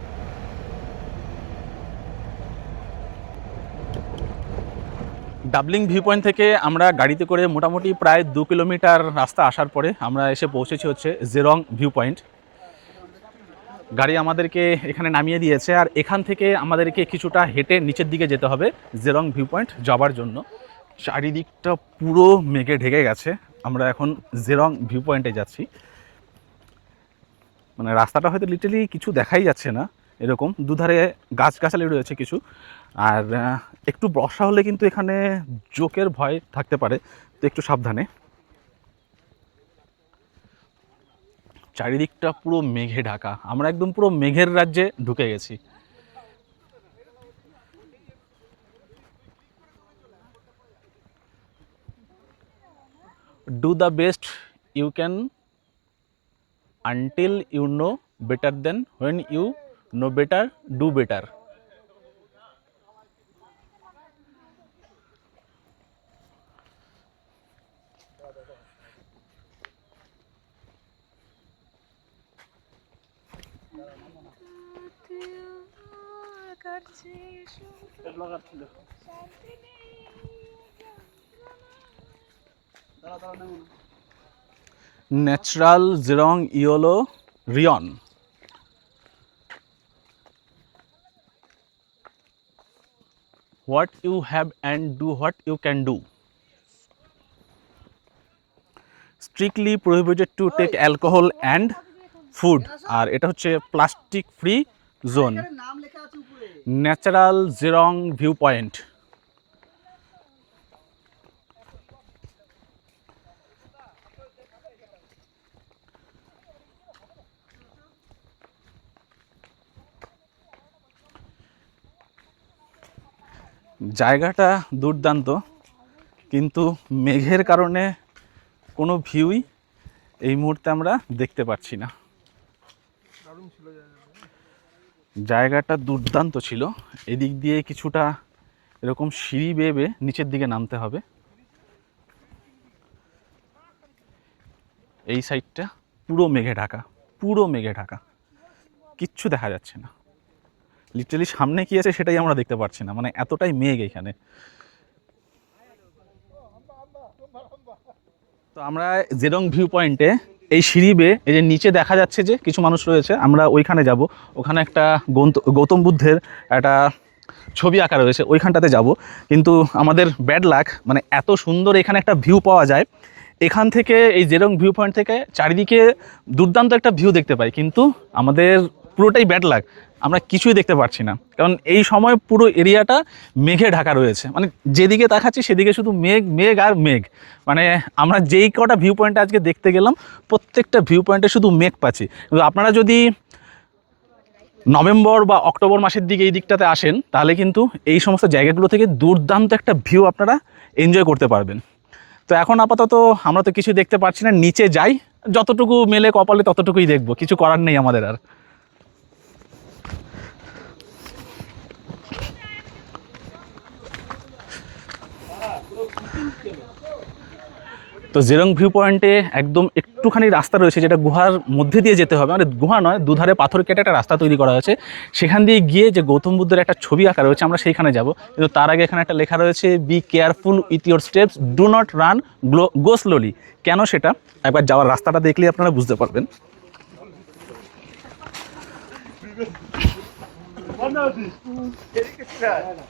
ডাবলিং ভিউ পয়েন্ট থেকে আমরা গাড়িতে করে মোটামুটি প্রায় 2 কিলোমিটার রাস্তা আসার পরে আমরা এসে পৌঁছেছি হচ্ছে জেরং ভিউ পয়েন্ট। গাড়ি আমাদেরকে এখানে নামিয়ে দিয়েছে, আর এখান থেকে আমাদেরকে কিছুটা হেঁটে নিচের দিকে যেতে হবে জেরং ভিউ পয়েন্ট যাবার জন্য। চারিদিকটা পুরো মেঘে ঢেকে গেছে, আমরা এখন জেরং ভিউ পয়েন্টে যাচ্ছি। মানে রাস্তাটা হয়তো লিটারালি কিছু দেখাই যাচ্ছে না, এরকম দুধারে গাছগাছালি রয়েছে কিছু। আর একটু বর্ষা হলে কিন্তু এখানে জোকের ভয় থাকতে পারে, তো একটু সাবধানে। চারিদিকটা পুরো মেঘে ঢাকা, আমরা একদম পুরো মেঘের রাজ্যে ঢুকে গেছি। Do the best you can until you know better then when you know better do better. Natural জেরং ইয়েলো রিয়ন। What you have and do what you can do. Strictly prohibited to take alcohol and food. আর এটা হচ্ছে প্লাস্টিক ফ্রি জোন। ন্যাচারাল জেরং ভিউ পয়েন্ট। জায়গাটা দুর্দান্ত, কিন্তু মেঘের কারণে কোনো ভিউই এই মুহূর্তে আমরা দেখতে পাচ্ছি না। জায়গাটা দুর্দান্ত ছিল, এদিক দিয়ে কিছুটা এরকম সিঁড়ি বেয়ে বেয়ে নিচের দিকে নামতে হবে। এই সাইডটা পুরো মেঘে ঢাকা, পুরো মেঘে ঢাকা, কিচ্ছু দেখা যাচ্ছে না। লিটারালি সামনে কি আছে সেটাই আমরা দেখতে পাচ্ছি না, মানে এতটাই মেঘ এখানে। তো আমরা জেরং ভিউ পয়েন্টে এই সিঁড়ি বেয়ে এই যে নিচে দেখা যাচ্ছে যে কিছু মানুষ রয়েছে, আমরা ওইখানে যাব। ওখানে একটা গৌতম বুদ্ধের একটা ছবি আঁকা রয়েছে, ওইখানটাতে যাব। কিন্তু আমাদের ব্যাড লাক, মানে এত সুন্দর এখানে একটা ভিউ পাওয়া যায়, এখান থেকে এই জেরং ভিউ পয়েন্ট থেকে চারিদিকে দুর্দান্ত একটা ভিউ দেখতে পাই, কিন্তু আমাদের পুরোটাই ব্যাড লাক আমরা কিছুই দেখতে পাচ্ছি না, কারণ এই সময় পুরো এরিয়াটা মেঘে ঢাকা রয়েছে। মানে যেদিকে তাকাচ্ছি সেদিকে শুধু মেঘ মেঘ আর মেঘ। মানে আমরা যেই কটা ভিউ পয়েন্টে আজকে দেখতে গেলাম প্রত্যেকটা ভিউ পয়েন্টে শুধু মেঘ পাচ্ছি। কিন্তু আপনারা যদি নভেম্বর বা অক্টোবর মাসের দিকে এই দিকটাতে আসেন তাহলে কিন্তু এই সমস্ত জায়গাগুলো থেকে দুর্দান্ত একটা ভিউ আপনারা এনজয় করতে পারবেন। তো এখন আপাতত আমরা তো কিছু দেখতে পাচ্ছি না, নিচে যাই, যতটুকু মেলে কপালে ততটুকুই দেখব, কিছু করার নেই আমাদের আর। তো জেরং ভিউ পয়েন্টে একদম একটুখানি রাস্তা রয়েছে যেটা গুহার মধ্যে দিয়ে যেতে হবে, মানে গুহা নয়, দুধারে পাথর কেটে একটা রাস্তা তৈরি করা হয়েছে, সেখান দিয়ে গিয়ে যে গৌতম বুদ্ধের একটা ছবি আঁকা রয়েছে আমরা সেইখানে যাব। কিন্তু তার আগে এখানে একটা লেখা রয়েছে be careful with your steps, do not run, go slowly. কেন সেটা একবার যাওয়ার রাস্তাটা দেখলে আপনারা বুঝতে পারবেন।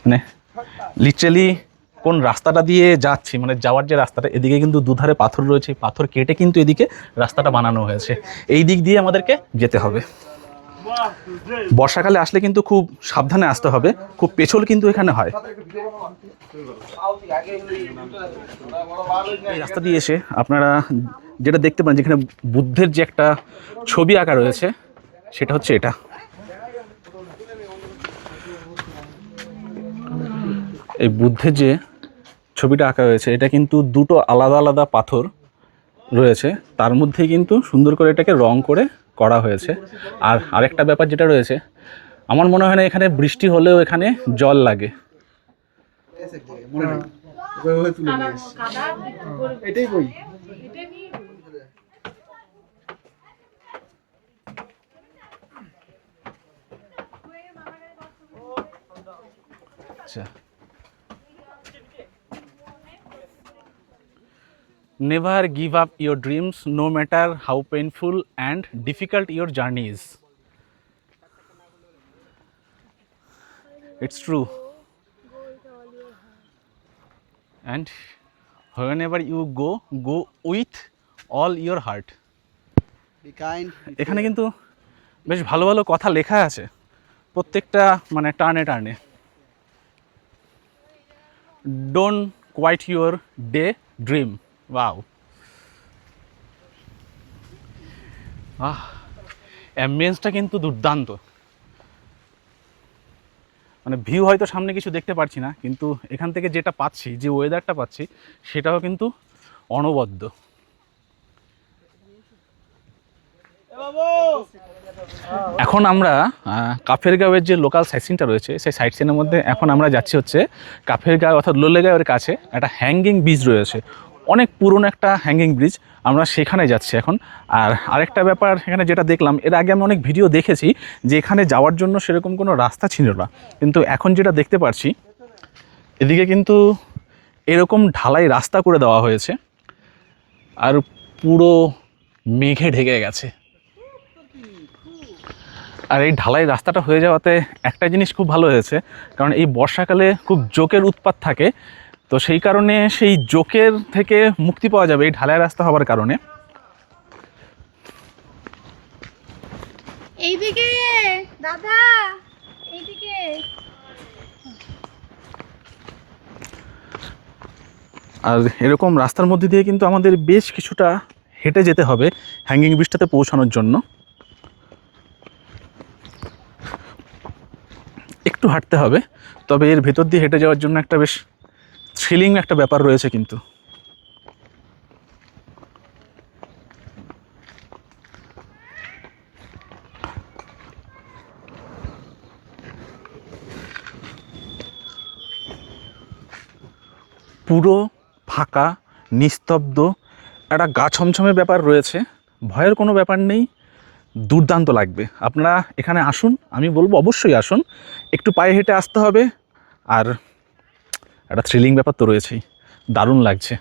মানে লিটারালি কোন রাস্তাটা দিয়ে যাচ্ছি, মানে যাওয়ার যে রাস্তাটা, এদিকে কিন্তু দুধারে পাথর রয়েছে, পাথর কেটে কিন্তু এদিকে রাস্তাটা বানানো হয়েছে, এই দিক দিয়ে আমাদেরকে যেতে হবে। বর্ষাকালে আসলে কিন্তু খুব সাবধানে আসতে হবে, খুব পেছল কিন্তু এখানে হয়। এই রাস্তা দিয়ে এসে আপনারা যেটা দেখতে পান, যেখানে বুদ্ধের যে একটা ছবি আঁকা রয়েছে সেটা হচ্ছে এটা। এই বুদ্ধের যে ছবিটা আঁকা হয়েছে এটা কিন্তু দুটো আলাদা আলাদা পাথর রয়েছে, তার মধ্যে কিন্তু সুন্দর করে এটাকে রং করে করা হয়েছে। আর আরেকটা ব্যাপার যেটা রয়েছে, আমার মনে হয় না এখানে বৃষ্টি হলেও এখানে জল লাগে। এটাই বই। আচ্ছা, never give up your dreams no matter how painful and difficult your journey is. It's true. And whenever you go with all your heart. Be kind. এখানে কিন্তু বেশ ভালো ভালো কথা লেখা আছে প্রত্যেকটা মানে টার্নে টার্নে। Don't quit your day dream. Wow. অ্যাম্বিয়েন্সটা কিন্তু দুর্দান্ত। মানে ভিউ হয়তো সামনে কিছু দেখতে পাচ্ছি না, কিন্তু এখান থেকে যেটা পাচ্ছি, যে ওয়েদারটা পাচ্ছি সেটাও কিন্তু অনবদ্য। এখন আমরা কাফেরগাঁওয়ের যে লোকাল সাইট সিনটা রয়েছে সেই সাইট সিনের মধ্যে এখন আমরা যাচ্ছি হচ্ছে কাফেরগাঁও অর্থাৎ লোলেগাঁওয়ের কাছে একটা হ্যাঙ্গিং ব্রিজ রয়েছে, অনেক পুরনো একটা হ্যাঙ্গিং ব্রিজ, আমরা সেখানে যাচ্ছি এখন। আর আরেকটা ব্যাপার এখানে যেটা দেখলাম, এর আগে আমি অনেক ভিডিও দেখেছি যে এখানে যাওয়ার জন্য সেরকম কোনো রাস্তা ছিল না, কিন্তু এখন যেটা দেখতে পাচ্ছি এদিকে কিন্তু এরকম ঢালাই রাস্তা করে দেওয়া হয়েছে আর পুরো মেঘে ঢেকে গেছে। আর এই ঢালাই রাস্তাটা হয়ে যাওয়াতে একটা জিনিস খুব ভালো হয়েছে, কারণ এই বর্ষাকালে খুব জোকের উৎপাত থাকে, তো সেই কারণে সেই জোকের থেকে মুক্তি পাওয়া যাবে এই ঢালাই রাস্তা হওয়ার কারণে। এইদিকে দাদা, এইদিকে। আর এরকম রাস্তার মধ্যে দিয়ে কিন্তু আমাদের বেশ কিছুটা হেঁটে যেতে হবে হ্যাঙ্গিং ব্রিজটাতে পৌঁছানোর জন্য। একটু হাঁটতে হবে, তবে এর ভেতর দিয়ে হেঁটে যাওয়ার জন্য একটা বেশ থ্রিলিং একটা ব্যাপার রয়েছে কিন্তু। পুরো ফাঁকা, নিস্তব্ধ, একটা গা ছমছমে ব্যাপার রয়েছে, ভয়ের কোনো ব্যাপার নেই, দুর্দান্ত লাগবে। আপনারা এখানে আসুন, আমি বলবো অবশ্যই আসুন, একটু পায়ে হেঁটে আসতে হবে, আর একটা থ্রিলিং ব্যাপার তো রয়েছেই, দারুণ লাগছে।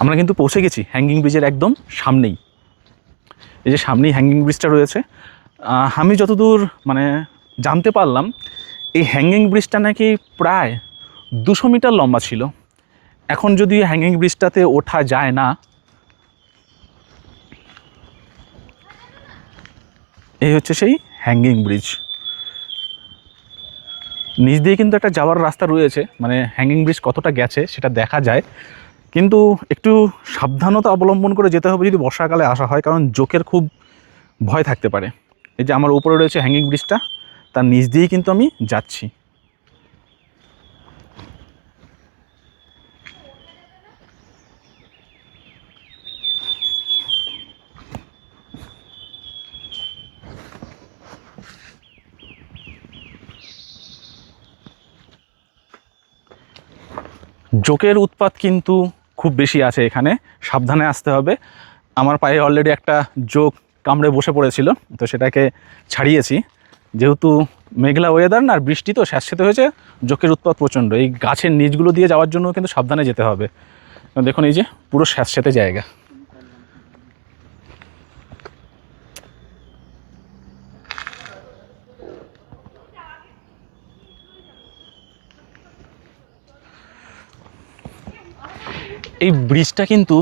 আমরা কিন্তু পৌঁছে গেছি হ্যাঙ্গিং ব্রিজের একদম সামনেই, এই যে সামনেই হ্যাঙ্গিং ব্রিজটা রয়েছে। আমি যতদূর মানে জানতে পারলাম এই হ্যাঙ্গিং ব্রিজটা নাকি প্রায় 200 মিটার লম্বা ছিল। এখন যদি হ্যাঙ্গিং ব্রিজটাতে ওঠা যায় না, এই হচ্ছে সেই হ্যাঙ্গিং ব্রিজ। নিচ দিয়ে কিন্তু একটা যাওয়ার রাস্তা রয়েছে, মানে হ্যাঙ্গিং ব্রিজ কতটা গেছে সেটা দেখা যায়, কিন্তু একটু সাবধানতা অবলম্বন করে যেতে হবে যদি বর্ষাকালে আসা হয়, কারণ জোকের খুব ভয় থাকতে পারে। এই যে আমার উপরে রয়েছে হ্যাঙ্গিং ব্রিজটা, তার নিচ দিয়েই কিন্তু আমি যাচ্ছি। জোকের উৎপাত কিন্তু খুব বেশি আছে এখানে, সাবধানে আসতে হবে। আমার পায়ে অলরেডি একটা জোক কামড়ে বসে পড়েছিল, তো সেটাকে ছাড়িয়েছি। যেহেতু মেঘলা ওয়েদার না, আর বৃষ্টি তো স্যাঁতসেঁতে হয়েছে, জোকের উৎপাত প্রচণ্ড। এই গাছের নিচগুলো দিয়ে যাওয়ার জন্য কিন্তু সাবধানে যেতে হবে। দেখুন এই যে পুরো স্যাঁতসেঁতে জায়গা। এই ব্রিজটা কিন্তু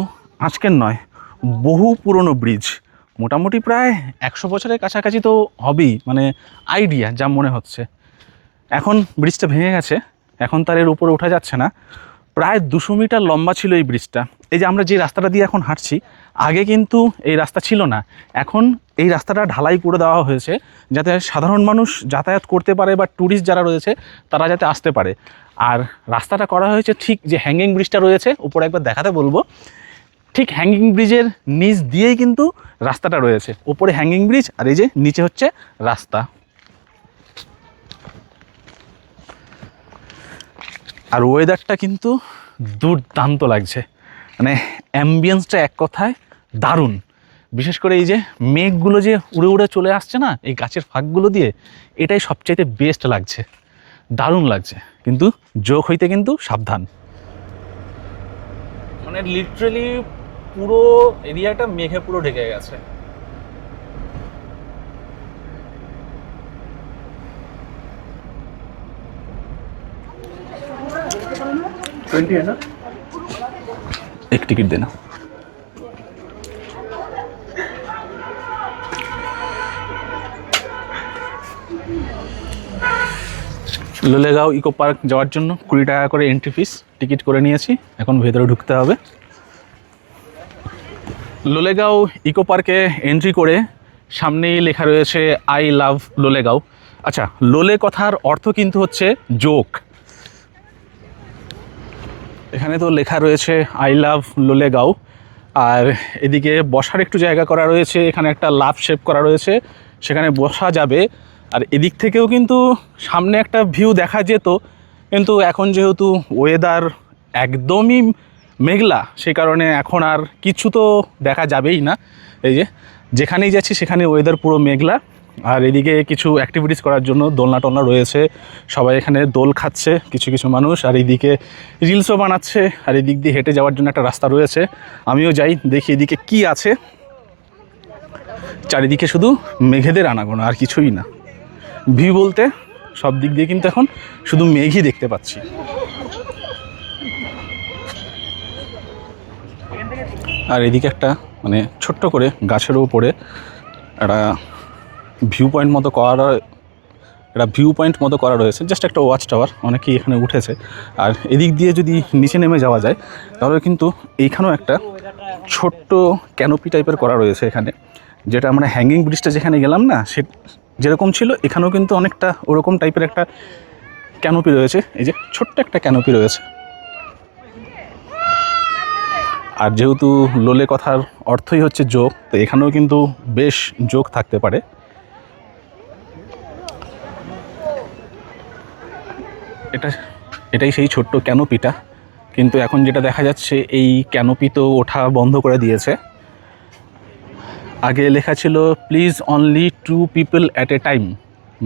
আজকের নয়, বহু পুরনো ব্রিজ, মোটামুটি প্রায় 100 বছরের কাছাকাছি তো হবেই, মানে আইডিয়া যা মনে হচ্ছে। এখন ব্রিজটা ভেঙে গেছে, এখন তার এর উপরে ওঠা যাচ্ছে না। প্রায় 200 মিটার লম্বা ছিল এই ব্রিজটা। এই যে আমরা যে রাস্তাটা দিয়ে এখন হাঁটছি, আগে কিন্তু এই রাস্তা ছিল না। এখন এই রাস্তাটা ঢালাই করে দেওয়া হয়েছে যাতে সাধারণ মানুষ যাতায়াত করতে পারে, বা ট্যুরিস্ট যারা রয়েছে তারা যাতে আসতে পারে। আর রাস্তাটা করা হয়েছে ঠিক যে হ্যাঙ্গিং ব্রিজটা রয়েছে, উপরে একবার দেখাতে বলবো, ঠিক হ্যাঙ্গিং ব্রিজের নিচ দিয়েই কিন্তু রাস্তাটা রয়েছে। ওপরে হ্যাঙ্গিং ব্রিজ আর এই যে নিচে হচ্ছে রাস্তা। আর ওয়েদারটা কিন্তু দুর্দান্ত লাগছে, মানে অ্যাম্বিয়েন্সটা এক কথায় দারুণ। বিশেষ করে এই যে মেঘগুলো যে উড়ে উড়ে চলে আসছে না এই গাছের ফাঁকগুলো দিয়ে, এটাই সবচাইতে বেস্ট লাগছে, দারুণ লাগছে। কিন্তু জোক হইতে কিন্তু সাবধান। মানে লিটারালি পুরো এরিয়াটা মেঘে পুরো ঢেকে গেছে। एक टिकट देना। লোলেগাঁও ইকো পার্ক যাওয়ার জন্য 20 টাকা করে এন্ট্রি ফিস টিকিট করে নিয়েছি, এখন ভেতরে ঢুকতে হবে। লোলেগাঁও ইকো পার্কে এন্ট্রি করে সামনেই লেখা রয়েছে আই লাভ লোলেগাঁও। আচ্ছা, লোলে কথার অর্থ কিন্তু হচ্ছে জোক। এখানে তো লেখা রয়েছে আই লাভ লোলেগাঁও। আর এদিকে বসার একটু জায়গা করা রয়েছে, এখানে একটা লাভ শেপ করা রয়েছে, সেখানে বসা যাবে। আর এদিক থেকেও কিন্তু সামনে একটা ভিউ দেখা যেত, কিন্তু এখন যেহেতু ওয়েদার একদমই মেঘলা, সে কারণে এখন আর কিছু তো দেখা যাবেই না। এই যে যেখানেই যাচ্ছি সেখানে ওয়েদার পুরো মেঘলা। আর এদিকে কিছু অ্যাক্টিভিটিস করার জন্য দোলনা টোলনা রয়েছে, সবাই এখানে দোল খাচ্ছে কিছু কিছু মানুষ, আর এইদিকে রিলসও বানাচ্ছে। আর এদিক দিয়ে হেঁটে যাওয়ার জন্য একটা রাস্তা রয়েছে, আমিও যাই দেখি এদিকে কি আছে। চারিদিকে শুধু মেঘেদের আনাগোনা, আর কিছুই না। ভিউ বলতে সব দিক দিয়ে কিন্তু এখন শুধু মেঘই দেখতে পাচ্ছি। আর এদিকে একটা মানে ছোট্ট করে গাছের উপরে একটা ভিউ পয়েন্ট মতো করা রয়েছে, জাস্ট একটা ওয়াচ টাওয়ার, অনেকেই এখানে উঠেছে। আর এদিক দিয়ে যদি নিচে নেমে যাওয়া যায় তাহলে কিন্তু এইখানেও একটা ছোট্ট ক্যানোপি টাইপের করা রয়েছে এখানে, যেটা আমরা হ্যাঙ্গিং ব্রিজটা যেখানে গেলাম না সে যেরকম ছিল, এখানেও কিন্তু অনেকটা ওরকম টাইপের একটা ক্যানোপি রয়েছে। এই যে ছোট্ট একটা ক্যানোপি রয়েছে। আর যেহেতু লোলে কথার অর্থই হচ্ছে জোক, তো এখানেও কিন্তু বেশ জোক থাকতে পারে। এটাই সেই ছোট্ট ক্যানোপিটা, কিন্তু এখন যেটা দেখা যাচ্ছে এই ক্যানোপি তো ওঠা বন্ধ করে দিয়েছে। আগে লেখা ছিল please only 2 people at a time,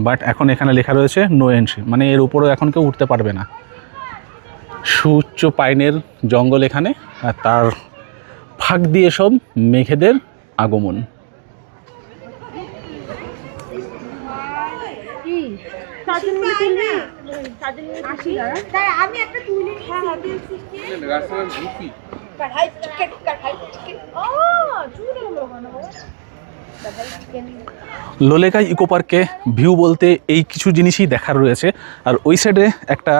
but এখন এখানে লেখা রয়েছে নো এন্ট্রি, মানে এর উপরেও এখন কেউ উঠতে পারবে না। সুউচ্চ পাইনের জঙ্গল এখানে, আর তার ফাঁক দিয়ে সব মেঘেদের আগমন। আমি একটা তুলি লোলেগা ইকো পার্কে ভিউ বলতে এই কিছু জিনিসই দেখার রয়েছে। আর ওই সাইডে একটা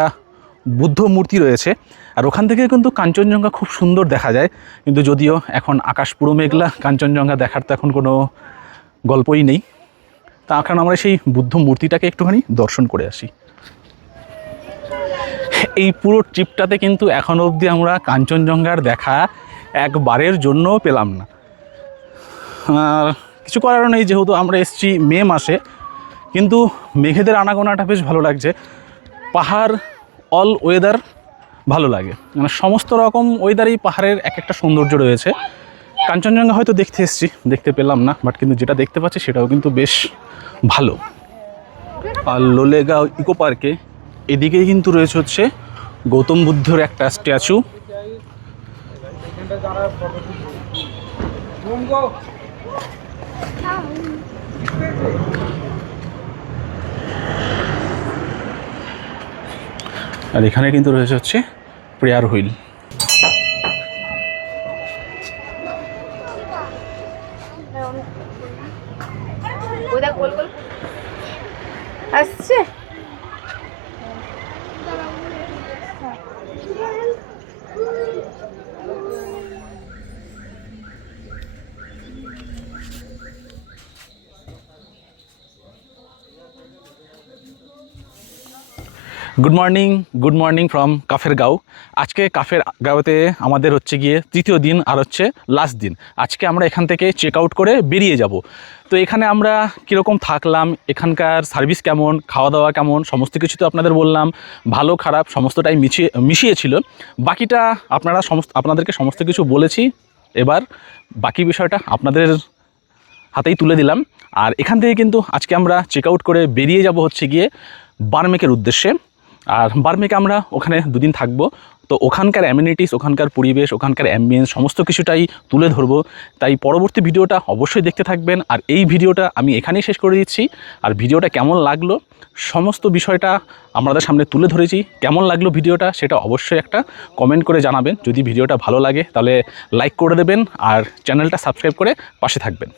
বুদ্ধ মূর্তি রয়েছে, আর ওখান থেকে কিন্তু কাঞ্চনজঙ্ঘা খুব সুন্দর দেখা যায়। কিন্তু যদিও এখন আকাশ পুরো মেঘলা, কাঞ্চনজঙ্ঘা দেখার তো এখন কোনো গল্পই নেই। তা এখন আমরা সেই বুদ্ধ মূর্তিটাকে একটুখানি দর্শন করে আসি। এই পুরো ট্রিপটাতে কিন্তু এখনও অবধি আমরা কাঞ্চনজঙ্ঘার দেখা একবারের জন্যও পেলাম না। আর কিছু করার নেই, যেহেতু আমরা এসেছি মে মাসে, কিন্তু মেঘেদের আনাগোনাটা বেশ ভালো লাগছে। পাহাড় অল ওয়েদার ভালো লাগে, মানে সমস্ত রকম ওয়েদারেই পাহাড়ের এক একটা সৌন্দর্য রয়েছে। কাঞ্চনজঙ্ঘা হয়তো দেখতে এসেছি, দেখতে পেলাম না, বাট কিন্তু যেটা দেখতে পাচ্ছি সেটাও কিন্তু বেশ ভালো। আর লোলেগাঁও ইকো পার্কে এদিকেই কিন্তু রয়েছে হচ্ছে গৌতম বুদ্ধর একটা স্ট্যাচু। আর এখানে কিন্তু রয়েছে হচ্ছে প্রেয়ার হুইল। আসছে গুড মর্নিং ফ্রম কাফের গাঁও। আজকে কাফের গাঁওতে আমাদের হচ্ছে গিয়ে তৃতীয় দিন আর হচ্ছে লাস্ট দিন। আজকে আমরা এখান থেকে চেক আউট করে বেরিয়ে যাব। তো এখানে আমরা কীরকম থাকলাম, এখানকার সার্ভিস কেমন, খাওয়া দাওয়া কেমন, সমস্ত কিছু তো আপনাদের বললাম। ভালো খারাপ সমস্তটাই মিশিয়েছিল। বাকিটা আপনাদেরকে সমস্ত কিছু বলেছি। এবার বাকি বিষয়টা আপনাদের হাতেই তুলে দিলাম। আর এখান থেকে কিন্তু আজকে আমরা চেক আউট করে বেরিয়ে যাব হচ্ছে গিয়ে বার্মেকের উদ্দেশ্যে। আর বার্মেকে আমরা ওখানে দুদিন থাকবো। তো ওখানকার অ্যামিনিটিস, ওখানকার পরিবেশ, ওখানকার অ্যাম্বিয়েন্স সমস্ত কিছুটাই তুলে ধরবো। তাই পরবর্তী ভিডিওটা অবশ্যই দেখতে থাকবেন। আর এই ভিডিওটা আমি এখানেই শেষ করে দিচ্ছি। আর ভিডিওটা কেমন লাগলো সমস্ত বিষয়টা আমাদের সামনে তুলে ধরেছি। কেমন লাগলো ভিডিওটা সেটা অবশ্যই একটা কমেন্ট করে জানাবেন। যদি ভিডিওটা ভালো লাগে তাহলে লাইক করে দেবেন আর চ্যানেলটা সাবস্ক্রাইব করে পাশে থাকবেন।